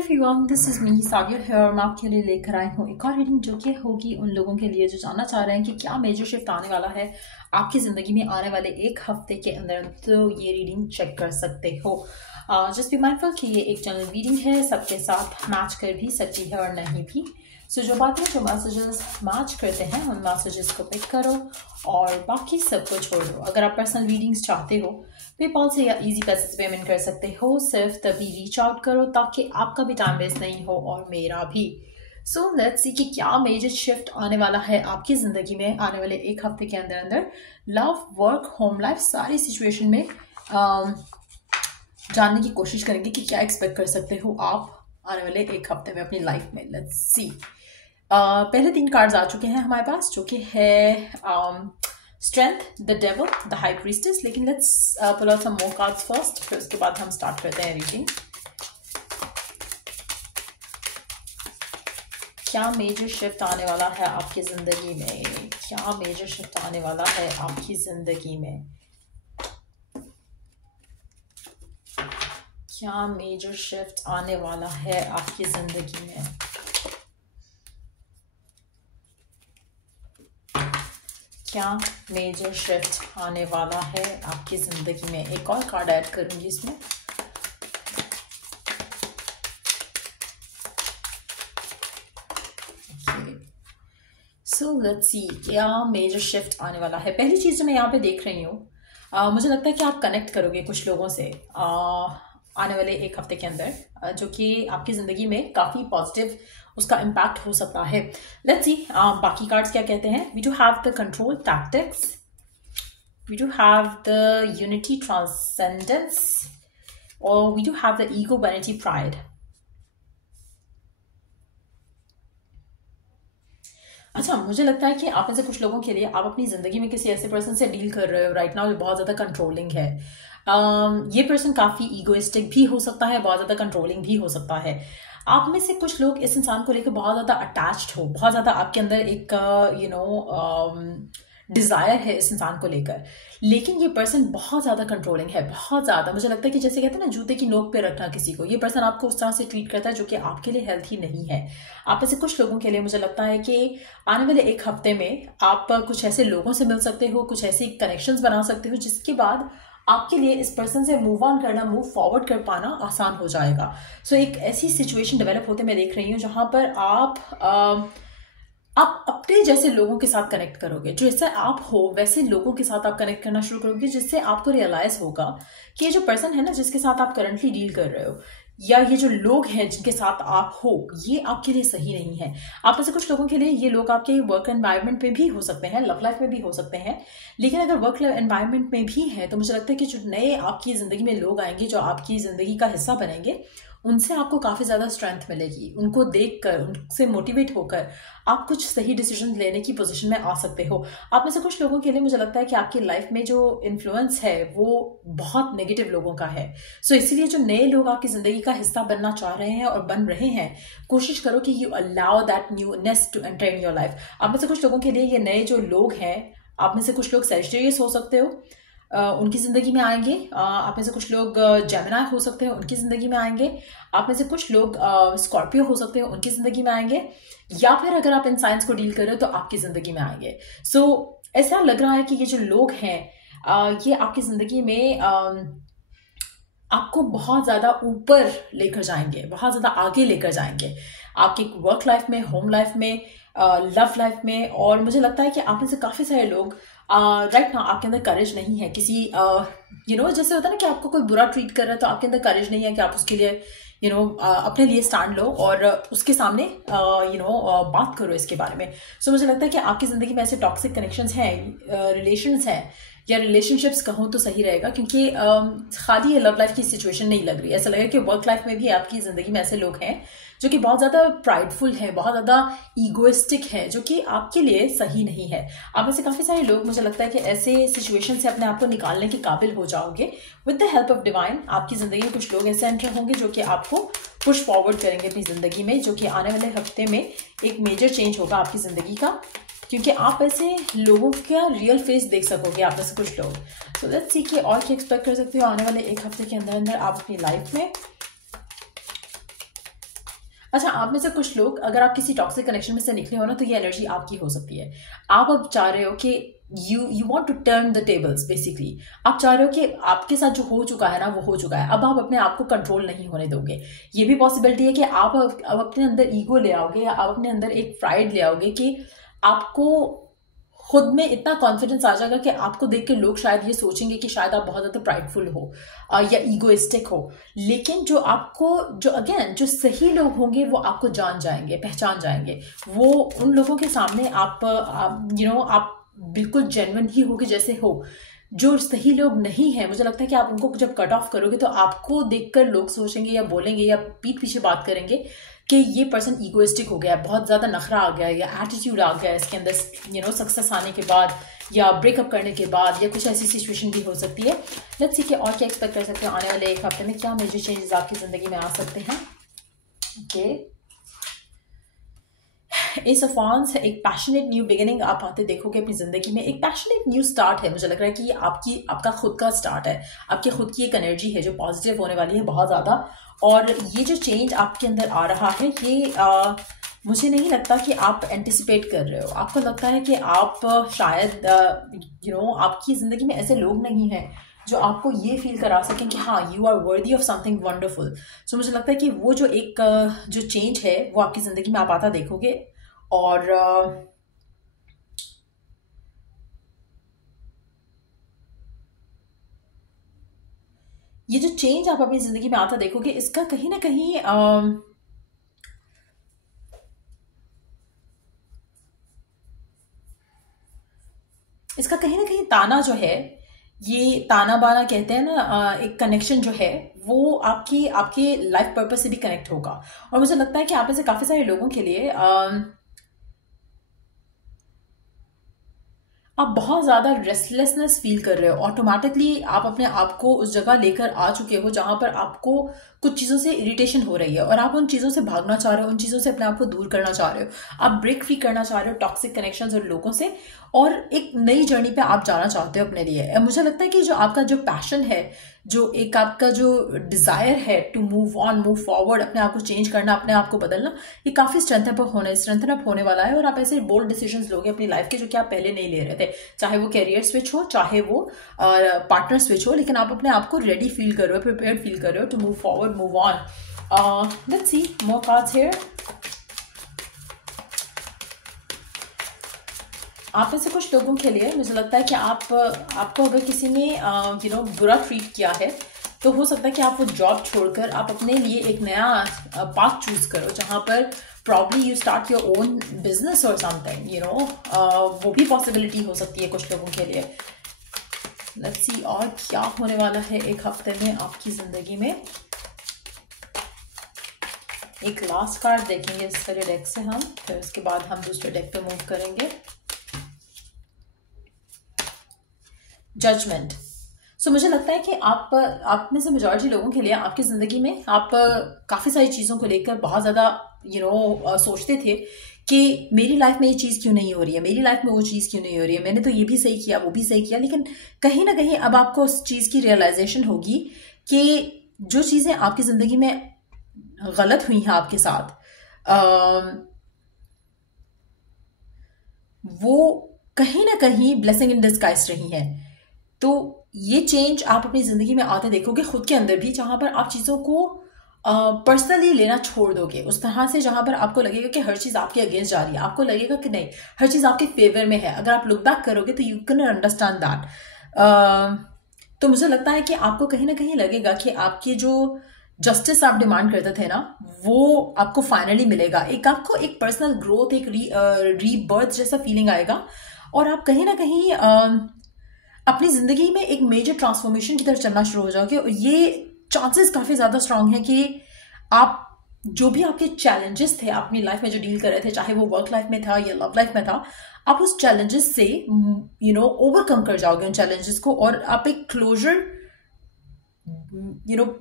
Everyone, this is me साबिया है और मैं आपके लिए लेकर आई हूँ एक और रीडिंग जो कि होगी उन लोगों के लिए जो जानना चाह रहे हैं कि क्या मेजर शिफ्ट आने वाला है आपकी ज़िंदगी में आने वाले एक हफ्ते के अंदर। तो ये रीडिंग चेक कर सकते हो। जस्ट बी माइंडफुल कि ये एक जनरल रीडिंग है, सबके साथ मैच कर भी सकती है और नहीं भी। सो जो बातें जो मैसेजेस मैच करते हैं उन मैसेजेस को पिक करो और बाकी सबको छोड़ दो। अगर आप पर्सनल रीडिंग्स चाहते हो पेपॉल से या इजी पैसे से पेमेंट कर सकते हो। सिर्फ तभी रीच आउट करो ताकि आपका भी टाइम वेस्ट नहीं हो और मेरा भी। सो लेट्स सी कि क्या मेजर शिफ्ट आने वाला है आपकी जिंदगी में आने वाले एक हफ्ते के अंदर अंदर। लव, वर्क, होम लाइफ सारी सिचुएशन में जानने की कोशिश करेंगे कि क्या एक्सपेक्ट कर सकते हो आप आने वाले एक हफ्ते में अपनी लाइफ में। Let's see. पहले 3 कार्ड्स आ चुके हैं हमारे पास जो कि है strength, the devil, the high priestess. लेकिन let's pull out some more cards first, फिर उसके बाद हम स्टार्ट करते हैं रीडिंग। क्या मेजर शिफ्ट आने वाला है आपकी जिंदगी में? क्या मेजर शिफ्ट आने वाला है आपकी जिंदगी में? क्या मेजर शिफ्ट आने वाला है आपकी जिंदगी में? क्या मेजर शिफ्ट आने वाला है आपकी जिंदगी में? एक और कार्ड ऐड करूंगी इसमें। सो लेट्स सी क्या मेजर शिफ्ट आने वाला है। पहली चीज जो मैं यहाँ पे देख रही हूँ, मुझे लगता है कि आप कनेक्ट करोगे कुछ लोगों से आने वाले एक हफ्ते के अंदर, जो कि आपकी जिंदगी में काफी पॉजिटिव उसका इम्पैक्ट हो सकता है। लेट्स सी बाकी कार्ड्स क्या कहते हैं। We do have the control tactics, we do have the unity transcendence और we do have the ego, vanity, pride. अच्छा, मुझे लगता है कि आप में से कुछ लोगों के लिए आप अपनी जिंदगी में किसी ऐसे पर्सन से डील कर रहे हो राइट नाउ जो बहुत ज्यादा कंट्रोलिंग है। ये पर्सन काफी ईगोइस्टिक भी हो सकता है, बहुत ज्यादा कंट्रोलिंग भी हो सकता है। आप में से कुछ लोग इस इंसान को लेकर बहुत ज्यादा अटैच्ड हो, बहुत ज्यादा आपके अंदर एक डिजायर है इस इंसान को लेकर, लेकिन ये पर्सन बहुत ज्यादा कंट्रोलिंग है, बहुत ज्यादा। मुझे लगता है कि जैसे कहते हैं ना जूते की नोक पे रखना किसी को, ये पर्सन आपको उस तरह से ट्रीट करता है जो कि आपके लिए हेल्थी नहीं है। आप में से कुछ लोगों के लिए मुझे लगता है कि आने वाले एक हफ्ते में आप कुछ ऐसे लोगों से मिल सकते हो, कुछ ऐसी कनेक्शंस बना सकते हो जिसके बाद आपके लिए इस पर्सन से मूव ऑन करना, मूव फॉरवर्ड कर पाना आसान हो जाएगा। सो एक ऐसी सिचुएशन डेवलप होते मैं देख रही हूँ जहां पर आप अपने जैसे लोगों के साथ कनेक्ट करोगे, जो जैसे आप हो वैसे लोगों के साथ आप कनेक्ट करना शुरू करोगे, जिससे आपको रियलाइज होगा कि ये जो पर्सन है ना जिसके साथ आप करंटली डील कर रहे हो, या ये जो लोग हैं जिनके साथ आप हो, ये आपके लिए सही नहीं है। आप में से कुछ लोगों के लिए ये लोग आपके वर्क एनवायरनमेंट में भी हो सकते हैं, लव लाइफ में भी हो सकते हैं। लेकिन अगर वर्क एनवायरनमेंट में भी है तो मुझे लगता है कि जो नए आपकी जिंदगी में लोग आएंगे, जो आपकी जिंदगी का हिस्सा बनेंगे, उनसे आपको काफी ज्यादा स्ट्रेंथ मिलेगी। उनको देखकर, उनसे मोटिवेट होकर आप कुछ सही डिसीजन लेने की पोजीशन में आ सकते हो। आप में से कुछ लोगों के लिए मुझे लगता है कि आपकी लाइफ में जो इन्फ्लुएंस है वो बहुत नेगेटिव लोगों का है। सो इसीलिए जो नए लोग आपकी जिंदगी का हिस्सा बनना चाह रहे हैं और बन रहे हैं, कोशिश करो कि you allow that newness to enter in your life. आप में से कुछ लोगों के लिए ये नए जो लोग हैं, आप में से कुछ लोग सेजिटेरियस हो सकते हो, उनकी जिंदगी में आएंगे। आप में से कुछ लोग जेमिनी हो सकते हैं, उनकी जिंदगी में आएंगे। आप में से कुछ लोग स्कॉर्पियो हो सकते हैं, उनकी जिंदगी में आएंगे। या फिर अगर आप इन साइंस को डील कर रहे हो तो आपकी जिंदगी में आएंगे। सो ऐसा लग रहा है कि ये जो लोग हैं ये आपकी जिंदगी में आपको बहुत ज्यादा ऊपर लेकर जाएंगे, बहुत ज्यादा आगे लेकर जाएंगे आपकी वर्क लाइफ में, होम लाइफ में, लव लाइफ में। और मुझे लगता है कि आप में से काफी सारे लोग राइट नाउ आपके अंदर करेज नहीं है किसी जैसे होता है ना कि आपको कोई बुरा ट्रीट कर रहा है तो आपके अंदर करेज नहीं है कि आप उसके लिए अपने लिए स्टैंड लो और उसके सामने बात करो इसके बारे में। सो मुझे लगता है कि आपकी जिंदगी में ऐसे टॉक्सिक कनेक्शंस हैं, रिलेशंस हैं या रिलेशनशिप्स कहूँ तो सही रहेगा, क्योंकि खाली ये लव लाइफ की सिचुएशन नहीं लग रही। ऐसा लग रहा है कि वर्क लाइफ में भी आपकी जिंदगी में ऐसे लोग हैं जो कि बहुत ज्यादा प्राइडफुल है, बहुत ज्यादा ईगोइस्टिक है, जो कि आपके लिए सही नहीं है। आप में से काफी सारे लोग मुझे लगता है कि ऐसे सिचुएशन से अपने आप को निकालने के काबिल हो जाओगे with the help of divine. आपकी जिंदगी में कुछ लोग ऐसे एंटर होंगे जो कि आपको पुश फॉरवर्ड करेंगे अपनी जिंदगी में, जो कि आने वाले हफ्ते में एक मेजर चेंज होगा आपकी जिंदगी का, क्योंकि आप ऐसे लोगों का रियल फेस देख सकोगे, आप में से कुछ लोग। सो लेट्स सी कि और क्या एक्सपेक्ट कर सकते हो आने वाले एक हफ्ते के अंदर अंदर आप अपनी लाइफ में। अच्छा, आप में से कुछ लोग, अगर आप किसी टॉक्सिक कनेक्शन में से निकले हो ना, तो ये एनर्जी आपकी हो सकती है। आप अब चाह रहे हो कि you want to turn the tables basically. आप चाह रहे हो कि आपके साथ जो हो चुका है ना, वो हो चुका है, अब आप अपने आप को कंट्रोल नहीं होने दोगे। ये भी पॉसिबिलिटी है कि आप अब अपने अंदर ईगो ले आओगे, या आप अपने अंदर एक प्राइड ले आओगे कि आपको खुद में इतना कॉन्फिडेंस आ जाएगा कि आपको देख के लोग शायद ये सोचेंगे कि शायद आप बहुत ज्यादा प्राइडफुल हो या ईगोइस्टिक हो। लेकिन जो आपको, जो अगेन जो सही लोग होंगे वो आपको जान जाएंगे, पहचान जाएंगे। वो उन लोगों के सामने आप आप बिल्कुल जेन्युइन ही होगे जैसे हो। जो सही लोग नहीं है, मुझे लगता है कि आप उनको जब कट ऑफ करोगे तो आपको देखकर लोग सोचेंगे या बोलेंगे या पीठ पीछे बात करेंगे कि ये पर्सन ईगोइस्टिक हो गया है, बहुत ज्यादा नखरा आ गया है, या एटीट्यूड आ गया है इसके अंदर, सक्सेस आने के बाद या ब्रेकअप करने के बाद, या कुछ ऐसी सिचुएशन भी हो सकती है। लेट्स सी कि और क्या एक्सपेक्ट कर सकते हैं आने वाले एक हफ्ते में, क्या मेजर चेंजेस आपकी जिंदगी में आ सकते हैं। ओके, एस ऑफ वांड्स, एक पैशनेट न्यू बिगिनिंग आप आते देखोगे अपनी जिंदगी में। एक पैशनेट न्यू स्टार्ट है, मुझे लग रहा है कि ये आपका खुद का स्टार्ट है, आपकी खुद की एक एनर्जी है जो पॉजिटिव होने वाली है बहुत ज्यादा। और ये जो चेंज आपके अंदर आ रहा है, ये मुझे नहीं लगता कि आप एंटिसिपेट कर रहे हो। आपको लगता है कि आप शायद आपकी जिंदगी में ऐसे लोग नहीं हैं जो आपको ये फील करा सकें कि हाँ, you are worthy of something wonderful. So मुझे लगता है कि वो जो एक जो चेंज है वो आपकी जिंदगी में आप आता देखोगे। और ये जो चेंज आप अपनी जिंदगी में आता देखोगे, इसका कहीं ना कहीं ताना जो है, ये ताना बाना कहते हैं ना, एक कनेक्शन जो है वो आपके लाइफ पर्पस से भी कनेक्ट होगा। और मुझे लगता है कि आप में से काफी सारे लोगों के लिए आप बहुत ज्यादा रेस्टलेसनेस फील कर रहे हो। ऑटोमेटिकली आप अपने आप को उस जगह लेकर आ चुके हो जहां पर आपको कुछ चीजों से इरिटेशन हो रही है और आप उन चीजों से भागना चाह रहे हो, उन चीजों से अपने आप को दूर करना चाह रहे हो। आप ब्रेक फ्री करना चाह रहे हो टॉक्सिक कनेक्शंस और लोगों से, और एक नई जर्नी पे आप जाना चाहते हो अपने लिए। मुझे लगता है कि जो आपका जो पैशन है, जो एक आपका जो डिजायर है to move on, move forward, अपने आप को चेंज करना, अपने आप को बदलना, ये काफी स्ट्रेंथन अप होने वाला है। और आप ऐसे बोल्ड डिसीजंस लोगे अपनी लाइफ के जो कि आप पहले नहीं ले रहे थे, चाहे वो कैरियर स्विच हो, चाहे वो पार्टनर स्विच हो, लेकिन आप अपने आप को रेडी फील कर रहे हो, प्रिपेयर्ड फील कर रहे हो to move forward, move on. Let's see more cards here. आप में से कुछ लोगों के लिए मुझे लगता है कि आपको अगर किसी ने बुरा ट्रीट किया है, तो हो सकता है कि आप वो जॉब छोड़कर आप अपने लिए एक नया पाथ चूज करो, जहां पर probably you start your own business और समथिंग, वो भी पॉसिबिलिटी हो सकती है कुछ लोगों के लिए। लेट्स सी और क्या होने वाला है एक हफ्ते में आपकी जिंदगी में। एक लास्ट कार्ड देखेंगे इस वाले डेक से हम, फिर उसके बाद हम दूसरे डेक पे मूव करेंगे। जजमेंट। सो मुझे लगता है कि आप में से मेजॉरिटी लोगों के लिए आपकी जिंदगी में आप काफी सारी चीजों को लेकर बहुत ज्यादा सोचते थे कि मेरी लाइफ में ये चीज क्यों नहीं हो रही है, मेरी लाइफ में वो चीज क्यों नहीं हो रही है, मैंने तो ये भी सही किया, वो भी सही किया। लेकिन कहीं ना कहीं अब आपको उस चीज की रियलाइजेशन होगी कि जो चीजें आपकी जिंदगी में गलत हुई हैं आपके साथ, वो कहीं ना कहीं ब्लेसिंग इन डिस्गाइज रही हैं। तो ये चेंज आप अपनी जिंदगी में आते देखोगे खुद के अंदर भी, जहां पर आप चीजों को पर्सनली लेना छोड़ दोगे उस तरह से, जहां पर आपको लगेगा कि हर चीज आपके अगेंस्ट जा रही है, आपको लगेगा कि नहीं, हर चीज आपके फेवर में है। अगर आप लुक बैक करोगे तो यू कैन अंडरस्टैंड दैट। तो मुझे लगता है कि आपको कहीं ना कहीं लगेगा कि आपके जो जस्टिस आप डिमांड करते थे ना, वो आपको फाइनली मिलेगा। आपको एक पर्सनल ग्रोथ, एक रीबर्थ जैसा फीलिंग आएगा, और आप कहीं ना कहीं अपनी जिंदगी में एक मेजर ट्रांसफॉर्मेशन की तरफ चलना शुरू हो जाओगे। और ये चांसेस काफी ज्यादा स्ट्रांग है कि आप जो भी आपके चैलेंजेस थे अपनी लाइफ में जो डील कर रहे थे, चाहे वो वर्क लाइफ में था या लव लाइफ में था, आप उस चैलेंजेस से ओवरकम कर जाओगे उन चैलेंजेस को, और आप एक क्लोजर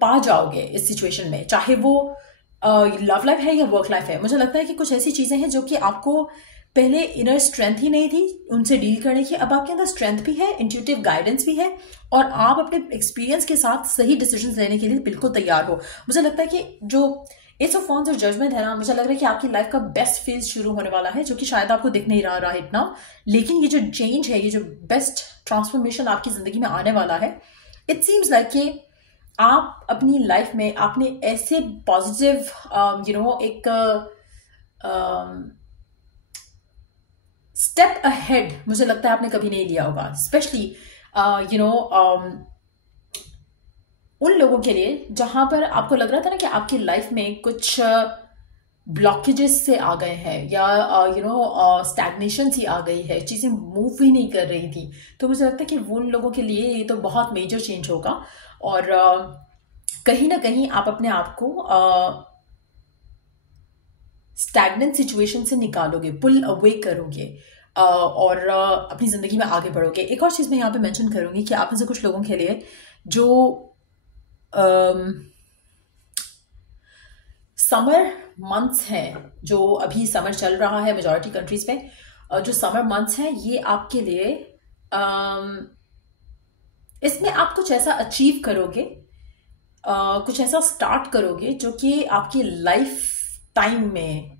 पा जाओगे इस सिचुएशन में, चाहे वो लव लाइफ है या वर्क लाइफ है। मुझे लगता है कि कुछ ऐसी चीजें हैं जो कि आपको पहले इनर स्ट्रेंथ ही नहीं थी उनसे डील करने की, अब आपके अंदर स्ट्रेंथ भी है, इंट्यूटिव गाइडेंस भी है, और आप अपने एक्सपीरियंस के साथ सही डिसीजंस लेने के लिए बिल्कुल तैयार हो। मुझे लगता है कि जो एस ऑफ वॉन्ड्स और जजमेंट है ना, मुझे लग रहा है कि आपकी लाइफ का बेस्ट फेज शुरू होने वाला है, जो कि शायद आपको दिख नहीं रहा राइट नाउ, लेकिन ये जो चेंज है, ये जो बेस्ट ट्रांसफॉर्मेशन आपकी जिंदगी में आने वाला है, इट सीम्स लाइक कि आप अपनी लाइफ में आपने ऐसे पॉजिटिव एक स्टेप अहेड मुझे लगता है आपने कभी नहीं लिया होगा, स्पेशली उन लोगों के लिए जहां पर आपको लग रहा था ना कि आपकी लाइफ में कुछ ब्लॉकेजेस से आ गए हैं, या स्टैग्नेशन सी आ गई है, चीजें मूव ही नहीं कर रही थी। तो मुझे लगता है कि उन लोगों के लिए ये तो बहुत मेजर चेंज होगा, और कहीं ना कहीं आप अपने आप को स्टैग्नेंट सिचुएशन से निकालोगे, पुल अवे करोगे, और अपनी जिंदगी में आगे बढ़ोगे। एक और चीज मैं यहाँ पे मेंशन करूंगी कि आप में से कुछ लोगों के लिए जो समर मंथ्स हैं, जो अभी समर चल रहा है मेजॉरिटी कंट्रीज में, जो समर मंथ्स हैं ये आपके लिए इसमें आप कुछ ऐसा अचीव करोगे, कुछ ऐसा स्टार्ट करोगे जो कि आपकी लाइफ टाइम में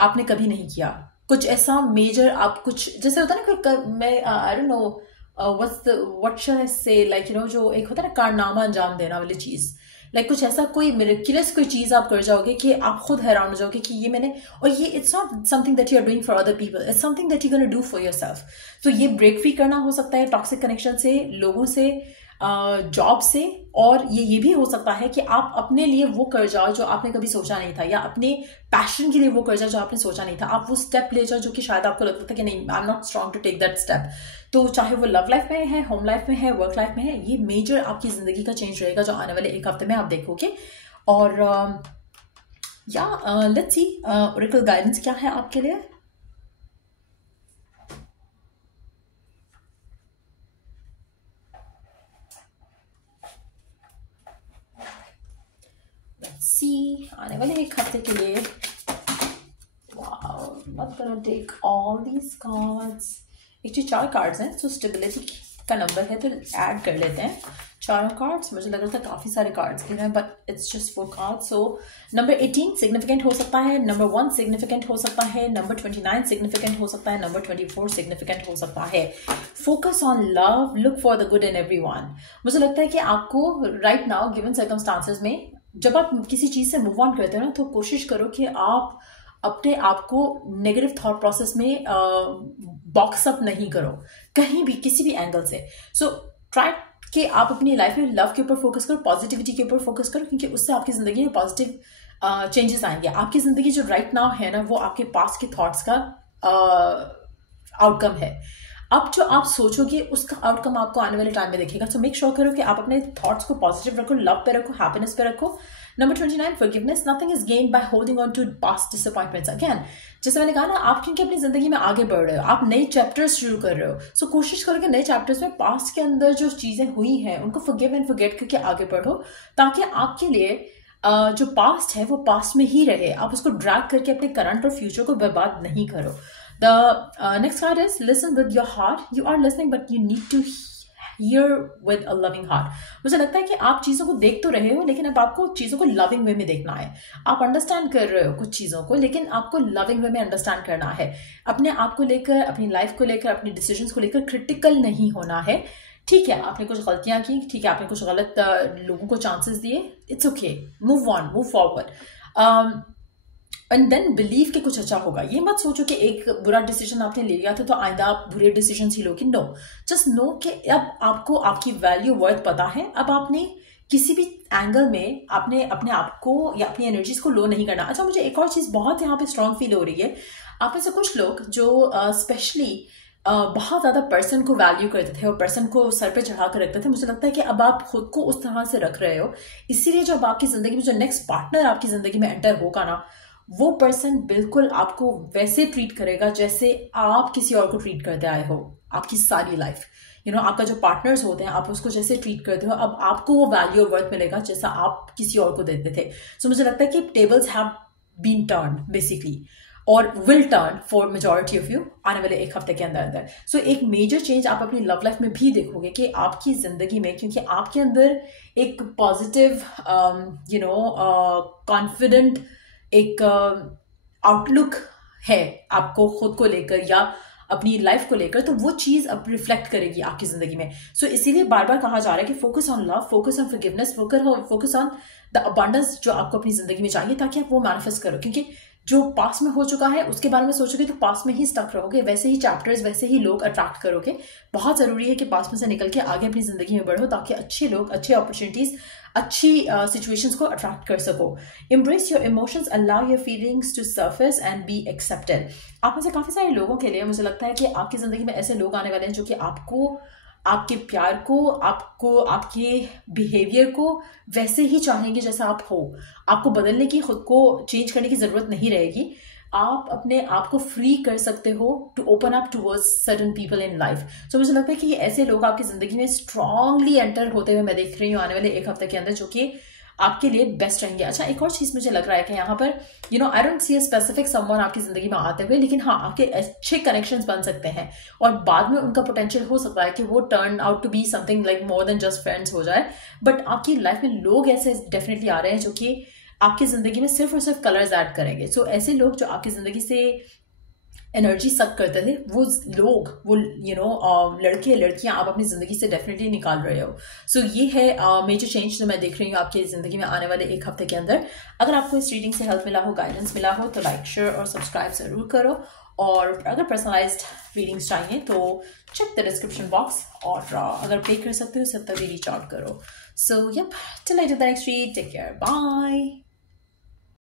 आपने कभी नहीं किया। कुछ ऐसा मेजर, आप कुछ जैसे होता है ना, मैं I don't know what should I से, लाइक जो एक होता है ना कारनामा अंजाम देना वाली चीज, लाइक कुछ ऐसा कोई मिरेक्युलस कोई चीज आप कर जाओगे कि आप खुद हैरान हो जाओगे कि ये मैंने, और ये it's not something that you are doing for other people, it's something that you gonna do for yourself. तो ये ब्रेक फ्री करना हो सकता है टॉक्सिक कनेक्शन से, लोगों से, जॉब से, और ये भी हो सकता है कि आप अपने लिए वो कर जाओ जो आपने कभी सोचा नहीं था, या अपने पैशन के लिए वो कर जाओ जो आपने सोचा नहीं था। आप वो स्टेप ले जाओ जो कि शायद आपको लगता था कि नहीं, I am not strong to take that step. तो चाहे वो लव लाइफ में है, होम लाइफ में है, वर्क लाइफ में है, ये मेजर आपकी जिंदगी का चेंज रहेगा जो आने वाले एक हफ्ते में आप देखोगे। और लेट्स सी ओरेकल गाइडेंस क्या है आपके लिए। सी आने वाले एक हफ्ते के लिए, wow, not gonna take all these cards. Actually 4 cards हैं, सो स्टेबिलिटी का नंबर है तो ऐड कर लेते हैं 4 कार्ड्स। मुझे लग रहा था काफी सारे कार्ड्स गिने हैं, but it's just 4 cards. So number 18 significant हो सकता है, नंबर 1 सिग्निफिकेंट हो सकता है, नंबर 29 सिग्निफिकेंट हो सकता है, नंबर 24 सिग्निफिकेंट हो सकता है। Focus on love, look for the good in everyone. मुझे लगता है कि आपको राइट नाउ गिवन सर्कमस्टांसेस में जब आप किसी चीज से मूव ऑन करते हो ना, तो कोशिश करो कि आप अपने आप को नेगेटिव थॉट प्रोसेस में बॉक्स अप नहीं करो कहीं भी, किसी भी एंगल से। सो ट्राई कि आप अपनी लाइफ में लव के ऊपर फोकस करो, पॉजिटिविटी के ऊपर फोकस करो, क्योंकि उससे आपकी जिंदगी में पॉजिटिव चेंजेस आएंगे। आपकी जिंदगी जो राइट नाउ है ना, वो आपके पास्ट के थॉट्स का आउटकम है। अब जो आप सोचोगे उसका आउटकम आपको आने वाले टाइम में दिखेगा। सो मेक श्योर करो कि आप अपने थॉट्स को पॉजिटिव रखो, लव पे रखो, हैप्पीनेस पे रखो। Number 29 forgiveness, nothing is gained by holding on to past disappointments. Again जैसे मैंने कहा ना, आप क्योंकि अपनी जिंदगी में आगे बढ़ रहे हो, आप नए चैप्टर्स शुरू कर रहे हो, सो कोशिश करो कि नए चैप्टर्स में पास्ट के अंदर जो चीजें हुई हैं उनको फॉरगिव एंड फॉरगेट करके आगे बढ़ो, ताकि आपके लिए जो पास्ट है वो पास्ट में ही रहे। आप उसको ड्रैग करके अपने करंट और फ्यूचर को बर्बाद नहीं करो। The next card is listen with your heart. You are listening, but you need to hear with a loving heart. मुझे लगता है कि आप चीजों को देख तो रहे हो, लेकिन अब आपको चीजों को लविंग वे में देखना है। आप अंडरस्टैंड कर रहे हो कुछ चीजों को, लेकिन आपको लविंग वे में अंडरस्टैंड करना है। अपने आप को लेकर, अपनी लाइफ को लेकर, अपनी डिसीजंस को लेकर क्रिटिकल नहीं होना है। ठीक है, आपने कुछ गलतियां की, ठीक है, आपने कुछ गलत लोगों को चांसेस दिए, it's okay, move on, move forward, and then believe कि कुछ अच्छा होगा। ये मत सोचो कि एक बुरा डिसीजन आपने ले लिया था तो आइंदा आप बुरे डिसीजन ही लोगे। नो, जस्ट नो कि अब आपको आपकी वैल्यू वर्थ पता है। अब आपने किसी भी एंगल में आपने अपने आप को या अपनी एनर्जीज को लो नहीं करना। अच्छा, मुझे एक और चीज बहुत यहाँ पे स्ट्रांग फील हो रही है। आप में से कुछ लोग जो स्पेशली बहुत ज्यादा पर्सन को वैल्यू करते थे और पर्सन को सर पे चढ़ा कर रखते थे, मुझे लगता है कि अब आप खुद को उस तरह से रख रहे हो। इसीलिए जब आपकी जिंदगी में जो नेक्स्ट पार्टनर आपकी जिंदगी में एंटर होगा ना, वो पर्सन बिल्कुल आपको वैसे ट्रीट करेगा जैसे आप किसी और को ट्रीट करते आए हो आपकी सारी लाइफ। आपका जो पार्टनर्स होते हैं, आप उसको जैसे ट्रीट करते हो, अब आपको वो वैल्यू और वर्थ मिलेगा जैसा आप किसी और को देते थे। सो मुझे लगता है कि tables have been turned basically. और will turn for majority of you आने वाले एक हफ्ते के अंदर अंदर. सो एक मेजर चेंज आप अपनी लव लाइफ में भी देखोगे कि आपकी जिंदगी में, क्योंकि आपके अंदर एक पॉजिटिव कॉन्फिडेंट एक आउटलुक है आपको खुद को लेकर या अपनी लाइफ को लेकर, तो वो चीज अब रिफ्लेक्ट करेगी आपकी जिंदगी में. सो इसीलिए बार बार कहा जा रहा है कि focus on love, focus on forgiveness, focus on the abundance जो आपको अपनी जिंदगी में चाहिए, ताकि आप वो मैनिफेस्ट करो. क्योंकि जो पास्ट में हो चुका है उसके बारे में सोचोगे तो पास्ट में ही स्टक रहोगे, वैसे ही चैप्टर्स, वैसे ही लोग अट्रैक्ट करोगे. बहुत जरूरी है कि पास्ट में से निकल के आगे अपनी जिंदगी में बढ़ो, ताकि अच्छे लोग, अच्छे अपॉर्चुनिटीज, अच्छी सिचुएशंस को अट्रैक्ट कर सको. Embrace your emotions, allow your feelings to surface and be accepted. आप में से काफी सारे लोगों के लिए मुझे लगता है कि आपकी जिंदगी में ऐसे लोग आने वाले हैं जो कि आपको, आपके प्यार को, आपको, आपके बिहेवियर को वैसे ही चाहेंगे जैसा आप हो. आपको बदलने की, खुद को चेंज करने की जरूरत नहीं रहेगी. आप अपने आप को फ्री कर सकते हो to open up towards certain people in life. So मुझे लगता है कि ये ऐसे लोग आपकी जिंदगी में स्ट्रांगली एंटर होते हुए मैं देख रही हूँ आने वाले एक हफ्ते के अंदर, जो कि आपके लिए बेस्ट रहेंगे. अच्छा, एक और चीज मुझे लग रहा है कि यहाँ पर I don't see a specific someone आपकी जिंदगी में आते हुए, लेकिन हाँ, आपके अच्छे कनेक्शंस बन सकते हैं और बाद में उनका पोटेंशियल हो सकता है कि वो turn out to be something like more than just friends हो जाए. बट आपकी लाइफ में लोग ऐसे डेफिनेटली आ रहे हैं जो कि आपकी जिंदगी में सिर्फ और सिर्फ कलर्स ऐड करेंगे. सो ऐसे लोग जो आपकी जिंदगी से एनर्जी सक करते थे, वो लोग, वो लड़के लड़कियां आप अपनी जिंदगी से डेफिनेटली निकाल रहे हो. सो ये है मेजर चेंज जो मैं देख रही हूँ आपकी जिंदगी में आने वाले एक हफ्ते के अंदर. अगर आपको इस रीडिंग से हेल्प मिला हो, गाइडेंस मिला हो, तो लाइक, शेयर और सब्सक्राइब जरूर करो. और अगर पर्सनलाइज्ड रीडिंग्स चाहिए तो चेक द डिस्क्रिप्शन बॉक्स, और अगर पे कर सकते हो सब तभी रीच आउट करो. So yep, till I do the next read, take care, bye.